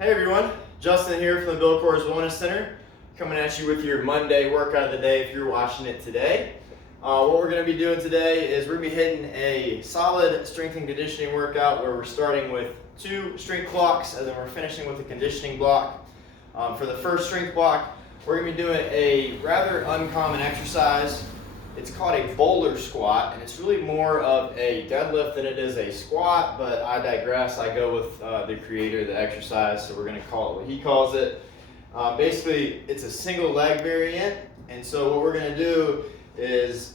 Hey everyone, Justin here from the Bill Coors Wellness Center, coming at you with your Monday workout of the day if you're watching it today. What we're going to be doing today is we're going to be hitting a solid strength and conditioning workout where we're starting with 2 strength blocks and then we're finishing with a conditioning block. For the first strength block, we're going to be doing a rather uncommon exercise. It's called a boulder squat, and it's really more of a deadlift than it is a squat, but I digress. I go with the creator of the exercise, so we're going to call it what he calls it. Basically, it's a single leg variant, and so what we're going to do is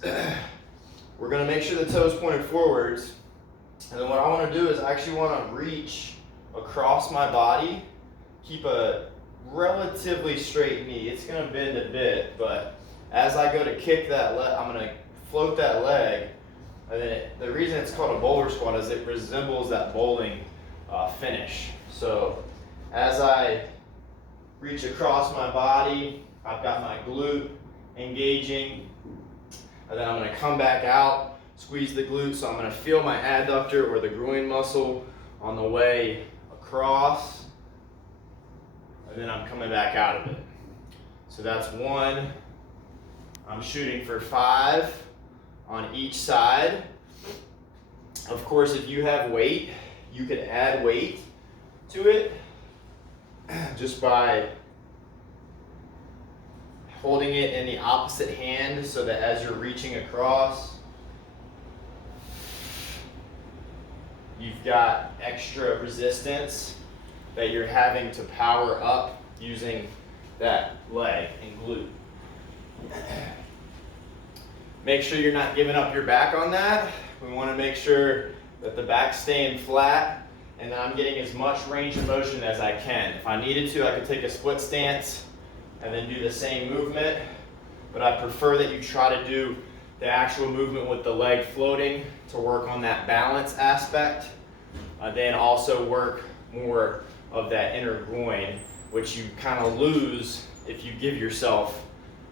we're going to make sure the toes pointed forwards, and then what I want to do is I actually want to reach across my body, keep a relatively straight knee. It's going to bend a bit, but as I go to kick that leg, I'm going to float that leg, and then the reason it's called a boulder squat is it resembles that bowling finish. So as I reach across my body, I've got my glute engaging, and then I'm going to come back out, squeeze the glute, so I'm going to feel my adductor or the groin muscle on the way across, and then I'm coming back out of it. So that's 1. I'm shooting for 5 on each side. Of course, if you have weight, you could add weight to it just by holding it in the opposite hand so that as you're reaching across, you've got extra resistance that you're having to power up using that leg and glute. Make sure you're not giving up your back on that. We want to make sure that the back's staying flat and that I'm getting as much range of motion as I can. If I needed to, I could take a split stance and then do the same movement, but I prefer that you try to do the actual movement with the leg floating to work on that balance aspect. Then also work more of that inner groin, which you kind of lose if you give yourself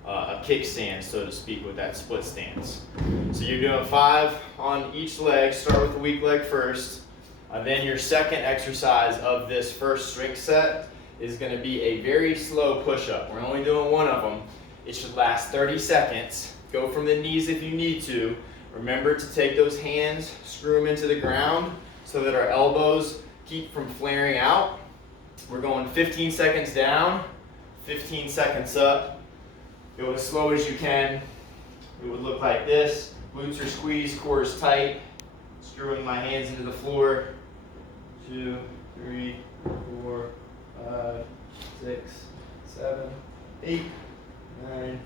a kickstand, so to speak, with that split stance. So you're doing 5 on each leg. Start with the weak leg first. Then your second exercise of this first strength set is going to be a very slow push-up. We're only doing 1 of them. It should last 30 seconds. Go from the knees if you need to. Remember to take those hands, screw them into the ground so that our elbows keep from flaring out. We're going 15 seconds down, 15 seconds up. Go as slow as you can. It would look like this. Glutes are squeezed, core is tight. Screwing my hands into the floor. 2, 3, 4, 5, 6, 7, 8, 9,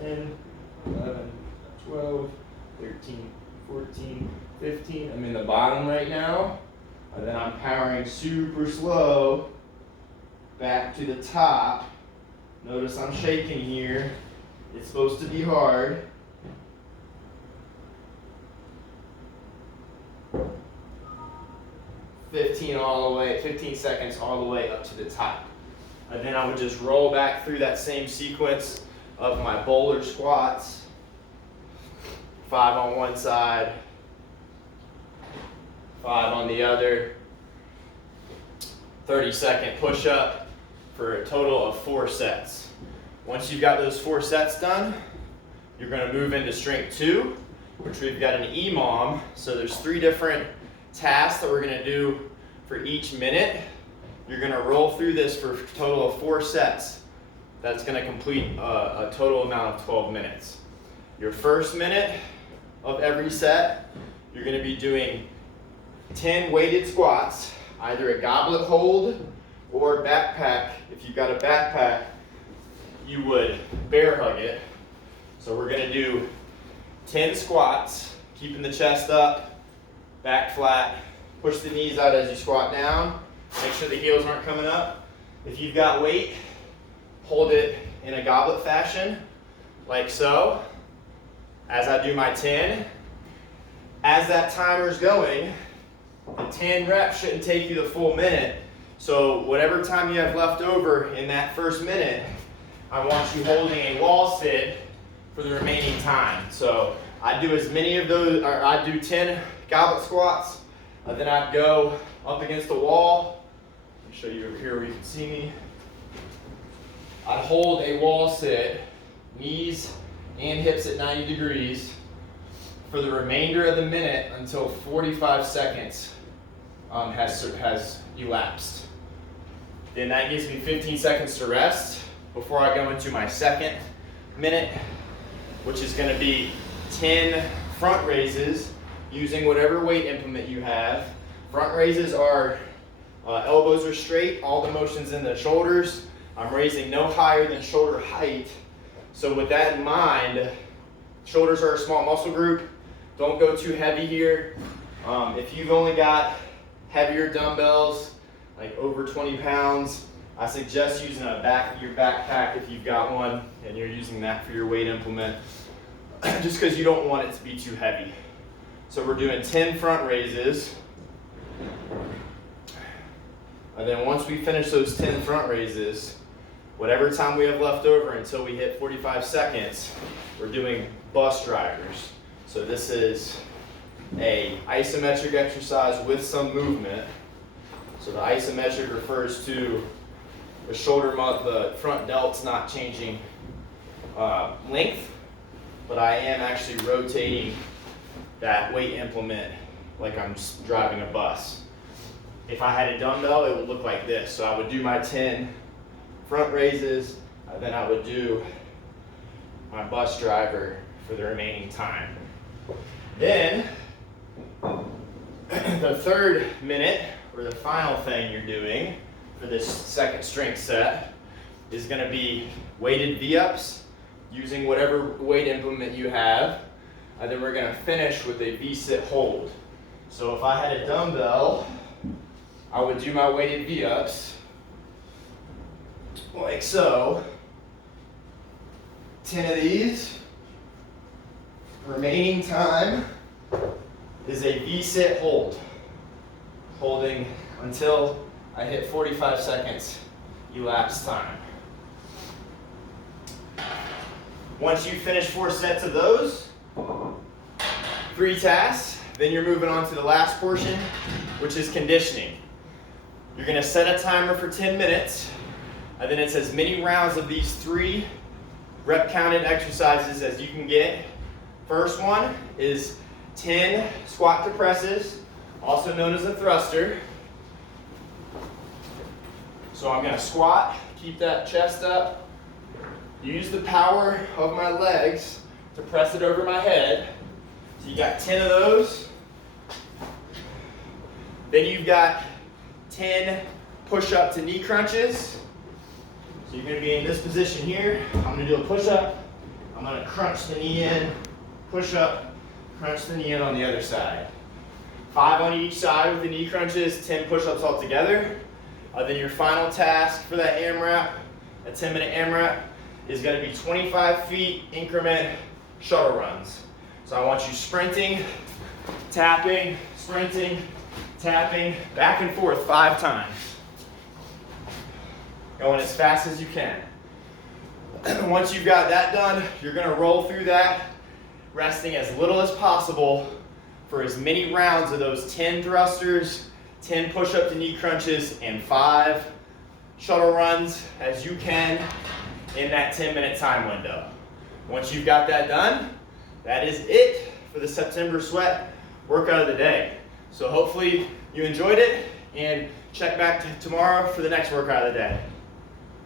10, 11, 12, 13, 14, 15. I'm in the bottom right now. And then I'm powering super slow back to the top. Notice I'm shaking here. It's supposed to be hard. $15 seconds all the way up to the top. And then I would just roll back through that same sequence of my boulder squats. 5 on one side, 5 on the other. 30-second push-up for a total of 4 sets. Once you've got those 4 sets done, you're going to move into strength 2, which we've got an EMOM. So there's 3 different tasks that we're going to do for each minute. You're going to roll through this for a total of 4 sets. That's going to complete a total amount of 12 minutes. Your first minute of every set, you're going to be doing 10 weighted squats, either a goblet hold or backpack. If you've got a backpack, you would bear hug it. So we're going to do 10 squats, keeping the chest up, back flat. Push the knees out as you squat down. Make sure the heels aren't coming up. If you've got weight, hold it in a goblet fashion, like so. As I do my 10, as that timer's going, the 10 reps shouldn't take you the full minute. So whatever time you have left over in that first minute, I want you holding a wall sit for the remaining time. So I do as many of those, or I do 10 goblet squats, then I'd go up against the wall, show you over here where you can see me. I'd hold a wall sit, knees and hips at 90 degrees for the remainder of the minute until 45 seconds has elapsed. Then that gives me 15 seconds to rest before I go into my second minute, which is going to be 10 front raises using whatever weight implement you have. Front raises are elbows are straight, all the motion's in the shoulders. I'm raising no higher than shoulder height. So with that in mind, shoulders are a small muscle group. Don't go too heavy here. If you've only got heavier dumbbells, like over 20 pounds, I suggest using your backpack if you've got one and you're using that for your weight implement, just because you don't want it to be too heavy. So we're doing 10 front raises. And then once we finish those 10 front raises, whatever time we have left over until we hit 45 seconds, we're doing bus drivers. So this is a isometric exercise with some movement. So the isometric refers to the the front delt's not changing length, but I am actually rotating that weight implement like I'm driving a bus. If I had a dumbbell, it would look like this. So I would do my 10 front raises, then I would do my bus driver for the remaining time. Then, the third minute, or the final thing you're doing for this second strength set, is going to be weighted V-ups using whatever weight implement you have. And then we're going to finish with a V-sit hold. So if I had a dumbbell, I would do my weighted V-ups like so. 10 of these. Remaining time is a V-sit hold, holding until I hit 45 seconds elapsed time. Once you finish 4 sets of those, 3 tasks, then you're moving on to the last portion, which is conditioning. You're going to set a timer for 10 minutes, and then it's as many rounds of these 3 rep counted exercises as you can get. First one is 10 squat to presses, also known as a thruster. So I'm going to squat, keep that chest up, use the power of my legs to press it over my head. So you got 10 of those. Then you've got 10 push-up to knee crunches. So you're going to be in this position here. I'm going to do a push-up. I'm going to crunch the knee in, push up, crunch the knee in on the other side. 5 on each side with the knee crunches, 10 push-ups all together. Then your final task for that AMRAP, a 10-minute AMRAP, is going to be 25 feet increment shuttle runs. So I want you sprinting, tapping, sprinting, tapping, back and forth 5 times. Going as fast as you can. Once you've got that done, you're going to roll through that, resting as little as possible for as many rounds of those 10 thrusters, 10 push-up to knee crunches, and 5 shuttle runs as you can in that 10-minute time window. Once you've got that done, that is it for the September Sweat workout of the day. So hopefully you enjoyed it, and check back tomorrow for the next workout of the day.